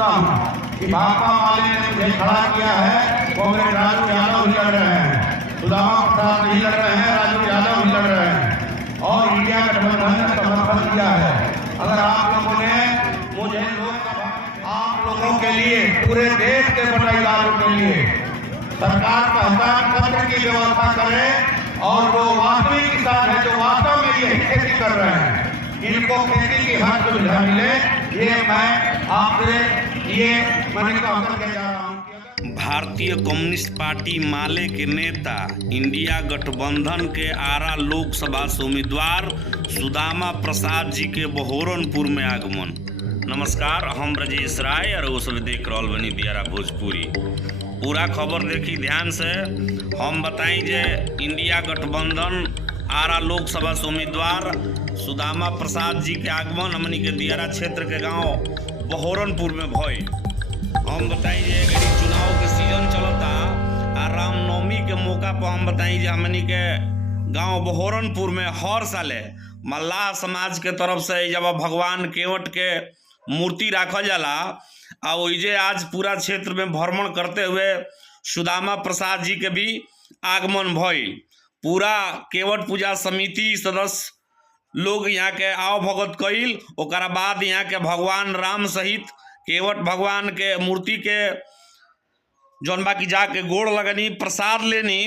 समझता हूँ कि भाकपा वाले ने मुझे खड़ा किया है, कांग्रेस राजू यादव ही लड़ रहे हैं, सुदामा प्रसाद नहीं लड़ रहे हैं, राजू यादव ही लड़ रहे हैं और इंडिया गठबंधन ने समर्थन दिया है। अगर आप लोगों ने मुझे आप लोगों के लिए, पूरे देश के बटाईदारों के लिए सरकार पहचान पत्र की व्यवस्था करे और जो वास्तविक किसान है, जो वास्तव में यही खेती कर रहे हैं, इनको खेती की हर सुविधा मिले, ये मैं आपसे मैंने कहकर जा रहा हूँ। भारतीय कम्युनिस्ट पार्टी माले के नेता इंडिया गठबंधन के आरा लोकसभा से उम्मीदवार सुदामा प्रसाद जी के बहोरनपुर में आगमन। नमस्कार, हम ब्रजेश राय और वो सब देख रहल बनी दियारा भोजपुरी। पूरा खबर देखी ध्यान से। हम बताई जे इंडिया गठबंधन आरा लोकसभा से उम्मीदवार सुदामा प्रसाद जी के आगमन हमनी के दियारा क्षेत्र के गांव बहोरनपुर में भई। हम बताई जे चुनाव के सीजन चलता आ रामनवमी के मौका पर हम बताई जे हमनी के गांव बहोरनपुर में हर साले मल्लाह समाज के तरफ से जब भगवान केवट के मूर्ति रखल जाला आ ओइजे आज पूरा क्षेत्र में भ्रमण करते हुए सुदामा प्रसाद जी के भी आगमन भइल। पूरा केवट पूजा समिति सदस्य लोग यहाँ के आओ भगत कइल। ओकरा बाद यहाँ के भगवान राम सहित केवट भगवान के मूर्ति के जौन बाकी जाके गोड़ लगनी, प्रसाद लेनी।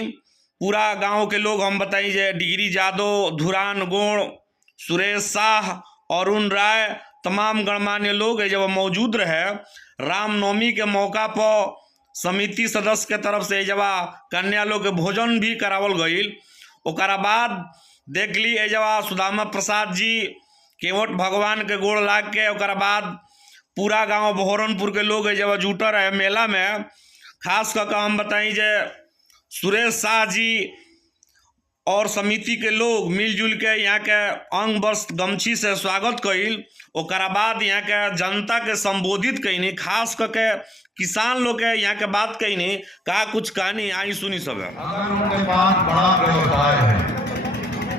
पूरा गांव के लोग हम बताई जे डिग्री यादव, धुरान गोड़, सुरेश शाह, अरुण राय, तमाम गणमान्य लोग जब मौजूद रहे। रामनवमी के मौका पर समिति सदस्य के तरफ से जब कन्या लोग के भोजन भी करावल गईल। ओकरा बाद देख ली एजवा सुदामा प्रसाद जी केवट भगवान के गोड़ लाग के ओकरा बाद पूरा गांव बहोरनपुर के लोग जब जुटल रहे मेला में। खास करके हम बताई जे सुरेश शाह जी और समिति के लोग मिलजुल के यहाँ के अंग वस्त्र गमछी से स्वागत कइल। ओकरा बाद यहाँ के जनता के संबोधित कईनी, खास करके किसान लोग के यहाँ के बात कईनी। का कुछ कहानी आई सुनी सब। अगर उनके पास बड़ा व्यवसाय है,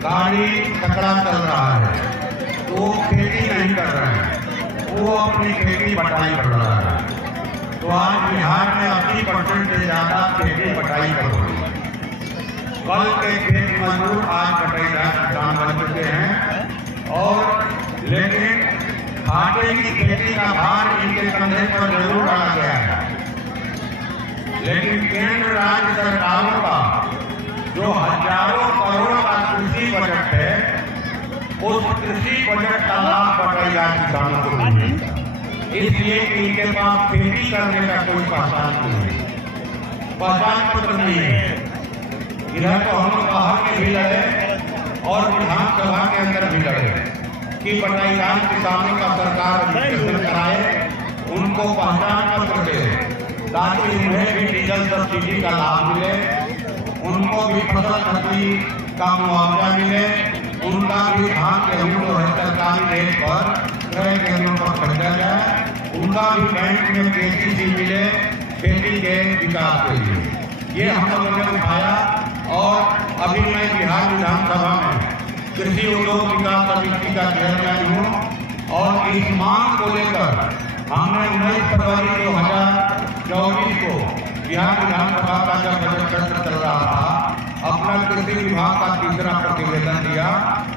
गाड़ी कचरा चल रहा है, तो वो खेती नहीं कर रहे हैं, वो अपनी खेती बटाई कर रहा है। तो आज बिहार में 80% से ज्यादा खेती बटाई कर रही है। कल के खेत मजदूर आज बटाईदार किसान बन चुके हैं और लेकिन आटे की खेती का भार इनके कंधे पर जरूर डाला गया है। लेकिन केंद्र राज्य सरकारों का जो हजारों करोड़ का कृषि बजट है, उस कृषि बजट का लाभ बटाईदार किसानों को नहीं मिलता। इसलिए इनके पास खेती करने का कोई पहचान नहीं है, पहचान पत्र नहीं है। इधर तो हम बाहर में भी लड़े और विधानसभा के अंदर भी लड़े कि बटाईदार किसानों का सरकार रजिस्ट्रेशन कराए, उनको पहचान पत्र दे ताकि उन्हें भी डीजल सब्सिडी का लाभ मिले, उनको भी फसल क्षति का मुआवजा मिले, उनका भी धान गेहूँ जो है सरकारी रेट पर क्रय केंद्रों पर खरीदा जाए, उनका भी बैंक में केसीसी मिले खेती के विकास के लिए। ये हम लोगों ने उठाया और अभी मैं बिहार विधानसभा में कृषि उद्योग विकास समिति का चेयरमैन हूँ और इस मांग को लेकर हमने 19 फरवरी 2024 को बिहार विधानसभा का जब बजट सत्र चल रहा था, अपना कृषि विभाग का तीसरा प्रतिवेदन दिया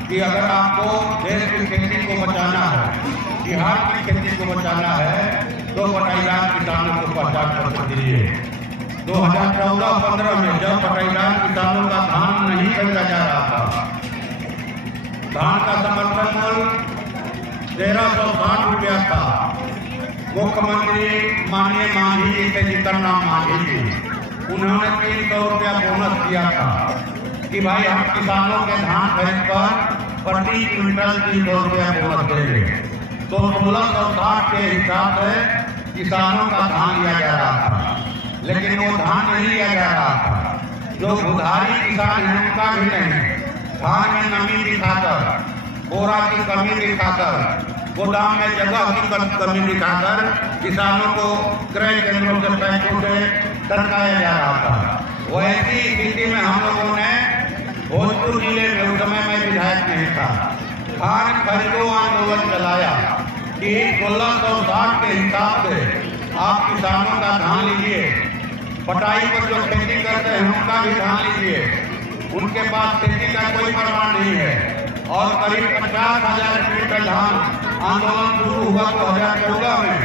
कि अगर आपको देश की खेती को बचाना है, बिहार की खेती को बचाना है, तो बटाईदार किसानों को पहचान पत्र दीजिए। 2014-15 में जब बटाईदार किसानों का धान नहीं खरीदा जा रहा था, धान का समर्थन मूल्य 1360 रुपया था। मुख्यमंत्री माननीय मांझी जी से जीतन राम मांझी जी, उन्होंने 300 रुपया बोनस दिया था कि भाई हम किसानों के धान खरीद पर प्रति क्विंटल 300 रुपया बोनस देंगे। तो 1660 के हिसाब से किसानों का धान लिया जा रहा था, लेकिन वो धान नहीं लिया जा रहा था। जो उधारी किसान है उनका भी नहीं, धान में नमी दिखाकर, बोरा की कमी दिखाकर, गोदाम में जगह की कमी दिखाकर किसानों को क्रय केंद्रों से पैसों से सरकाया जा रहा था। वैसी स्थिति में हम लोगों ने भोजपुर जिले में उस समय में विधायक नहीं था, धान खरीदो आंदोलन चलाया कि 1660 के हिसाब से आप किसानों का धान लीजिए, पटाई पर जो खेती करते हैं उनका भी धान लीजिए, उनके पास खेती का कोई प्रमाण नहीं है। और करीब 50,000 क्विंटल धान आंदोलन शुरू हुआ 2014 में,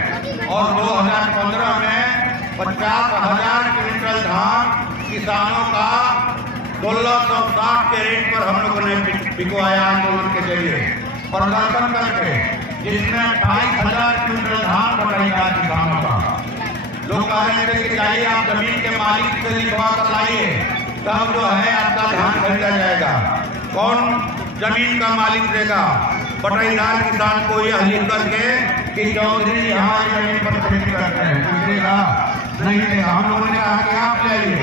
और 2015 में 50,000 क्विंटल धान किसानों का 1660 के रेट पर हम लोगों ने बिकवाया आंदोलन के जरिए प्रदर्शन करके, जिसमें 28,000 क्विंटल धान बढ़ाया किसानों का। लोग कह रहे थे कि चाहिए आप जमीन के मालिक से लिखवा कर लाइए, तब जो है आपका धान खरीदा जाएगा। कौन जमीन का मालिक देगा? बटाईदार किसान को यह लिख करके कि चौधरी हमारी जमीन पर खेती करते हैं, पूछेगा नहीं देगा। हम लोगों ने कहा कि आप ले आइए,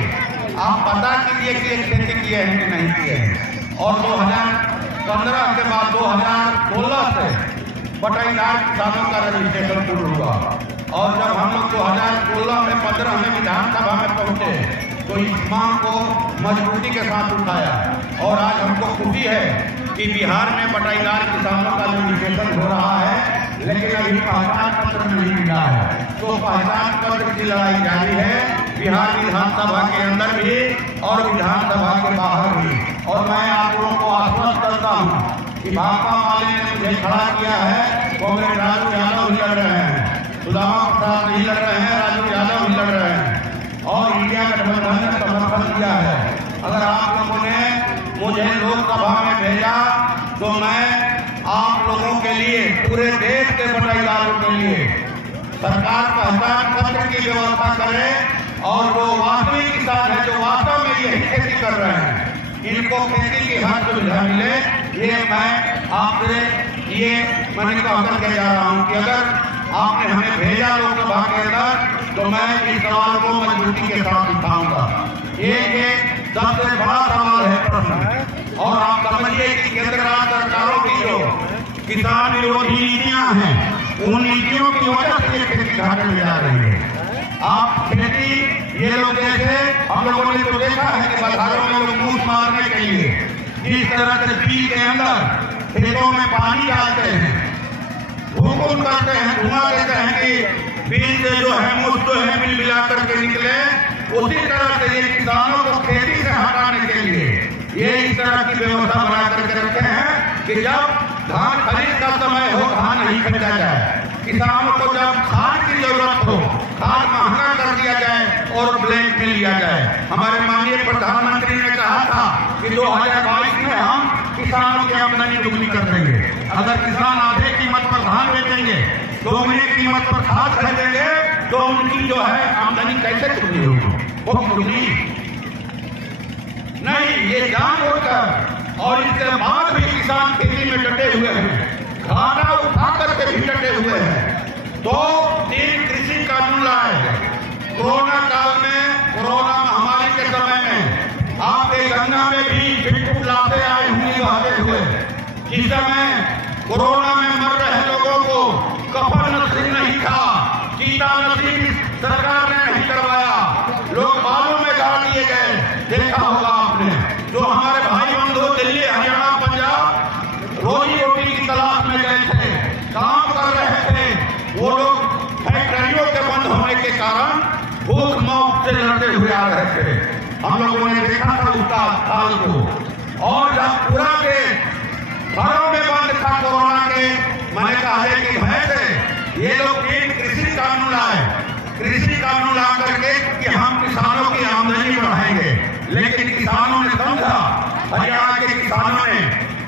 आप पता कीजिए कि ये खेती किए हैं कि नहीं किए हैं। और 2015 के बाद 2016 से बटाईदार किसानों का रजिस्ट्रेशन शुरू हुआ, और जब हम लोग 2016 में 15 में विधानसभा में पहुंचे तो इस मांग को मजबूती के साथ उठाया। और आज हमको खुशी है कि बिहार में बटाईदार किसानों का रजिस्ट्रेशन हो रहा है, लेकिन अभी पहचान पत्र नहीं मिला है। तो पहचान पत्र की लड़ाई जारी है, बिहार विधानसभा के अंदर भी और विधानसभा के बाहर भी। और मैं आप लोगों को आश्वस्त करता हूँ कि भाकपा माले ने मुझे खड़ा किया है, कांग्रेस राजू यादव भी लड़ रहे हैं, सुदामा प्रसाद नहीं लड़ रहे हैं, राजू यादव भी लड़ रहे हैं, और इंडिया गठबंधन ने समर्थन दिया है। अगर आप लोगों ने मुझे लोकसभा में भेजा तो मैं आप लोगों के लिए, पूरे देश के बटाईदारों के लिए सरकार पहचान पत्र की व्यवस्था करे, और जो वास्तविक किसान है, जो वास्तव में यही खेती कर रहे हैं, इनको खेती की हर सुविधा मिले। ये मैं आपसे मैंने कहकर के जा रहा हूँ कि अगर आपने हमें भेजा लोकसभा के अंदर तो मैं इस सवाल को मजबूती के साथ उठाऊंगा। ये सबसे बड़ा सवाल है, प्रश्न। और आप समझिए कि केंद्र राज्य सरकारों की जो किसान विरोधी नीतियां हैं, उन नीतियों की वजह से खेती घाटे में जा रही है। आप खेती, ये लोग जैसे हम लोगों ने तो देखा है कि बाजारों में लोग मूस मारने के लिए जिस तरह से बिल के अंदर खेतों में पानी डालते हैं, हुकुम करते हैं, धुआं देते हैं कि बीज से जो है मूस जो है मिल मिला करके निकले, उसी तरह से ये किसानों को खेती से हटाने के लिए ये इस तरह की व्यवस्था बना करके रखे हैं कि जब धान खरीद का समय हो, धान नहीं खरीदा जाए। किसानों को जब खाद की जरूरत हो, खाद महंगा कर दिया जाए और ब्लैक में लिया जाए। हमारे माननीय प्रधानमंत्री ने कहा था कि 2022 में हम किसानों की आमदनी दुगनी कर देंगे। अगर किसान आधे कीमत पर धान बेचेंगे, दोगुनी कीमत पर खाद खरीदेंगे, तो उनकी जो है आमदनी कैसे दुगनी होगी? वो दुगनी नहीं, ये जानबूझकर और इसके बाद भी किसान खेती में डटे हुए हैं, खाना उठा करके भी डटे हुए हैं। तो 3 कृषि कानून लाए कोरोना काल में, कोरोना महामारी के समय में। आपके गंगा में भी बिल्कुल लाते आए हुए बहते हुए, जिस समय कोरोना में मर रहे लोगों को कफन नसीब नहीं था, टीका नसीब सरकार ने नहीं करवाया, लोग बालों में गाड़ दिए गए। देखा होगा आपने, जो हमारे भाई बंधु दिल्ली, हरियाणा, पंजाब रोजी रोटी की तलाश में गए थे, काम कर रहे थे, वो लोग फैक्ट्रियों के बंद होने के कारण भूख मौत से लड़ते हुए आ रहे थे। हम लोगों ने देखा था उसका हाल को। और जब पूरा के घरों में बंद था कोरोना के, मैंने कहा है कि भय से ये लोग 3 कृषि कानून लाए, कृषि कानून ला करके कि हम किसानों की आमदनी बढ़ाएंगे। लेकिन किसानों ने समझा, हरियाणा के किसानों ने,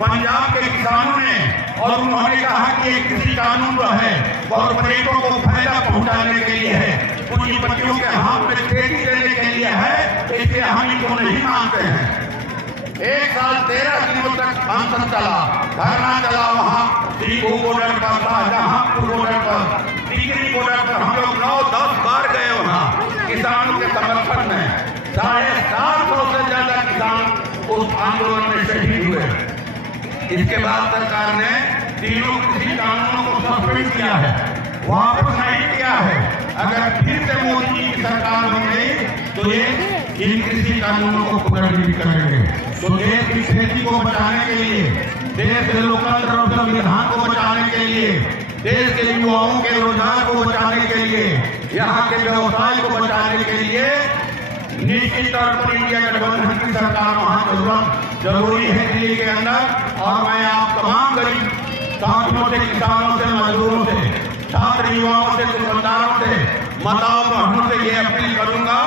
पंजाब के किसानों ने, और उन्होंने कहा कि ये कृषि कानून जो है कॉर्पोरेटों को फायदा पहुंचाने के लिए है, पूंजीपतियों के हाथ में खेती देने के लिए है, तो इसलिए हम इनको नहीं मानते हैं। 1 साल 13 दिनों तक अनशन चला, धरना चला, वहाँ सीखू बॉर्डर पर, शाहजहांपुर बॉर्डर पर, टिकरी बॉर्डर पर हम लोग 9-10 बार गए वहाँ किसानों के समर्थन में। 750 से ज्यादा किसान उस आंदोलन में शहीद हुए। इसके बाद सरकार ने तीनों कृषि कानूनों को सस्पेंड किया है, वापस नहीं किया है। अगर फिर से मोदी जी की सरकार बन गई तो ये इन कृषि कानूनों को पुनर्जीवित करेंगे। तो देश की खेती को बचाने के लिए, देश के लोकतंत्र और संविधान को बचाने के लिए देश के युवाओं के रोजगार को बचाने के लिए, यहाँ के व्यवसाय को बचाने के लिए निश्चित तौर पर इंडिया गठबंधन की सरकार वहाँ जरूरी है दिल्ली के अंदर। और मैं आप तमाम गरीब साथियों से, किसानों से, मजदूरों से, छात्र युवाओं से, दुकानदारों से, माताओं बहनों से ये अपील करूंगा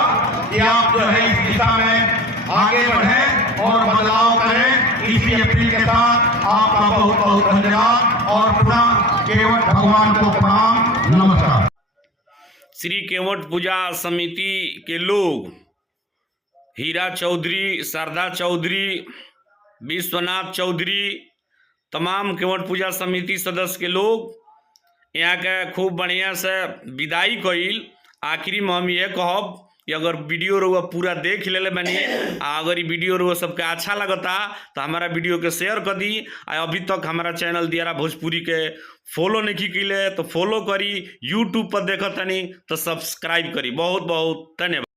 कि आप जो है इस दिशा में आगे बढ़ें और बदलाव करें। इसी अपील के साथ आपका बहुत बहुत धन्यवाद और पुनः केवट भगवान को प्रणाम, नमस्कार। श्री केवट पूजा समिति के लोग हीरा चौधरी, शारदा चौधरी, विश्वनाथ चौधरी, तमाम केवट पूजा समिति सदस्य के लोग यहाँ के खूब बढ़िया से विदाई कइल। आखिरी में हम ये कहब कि अगर वीडियो रहुआ पूरा देख ले बनी, अगर ये वीडियो रहुआ सबके अच्छा लगता तो हमारा वीडियो के शेयर कर दी। अभी तक हमारा चैनल दियारा भोजपुरी के फॉलो नहीं किले तो फॉलो करी, यूट्यूब पर देखतनी तो सब्सक्राइब करी। बहुत बहुत धन्यवाद।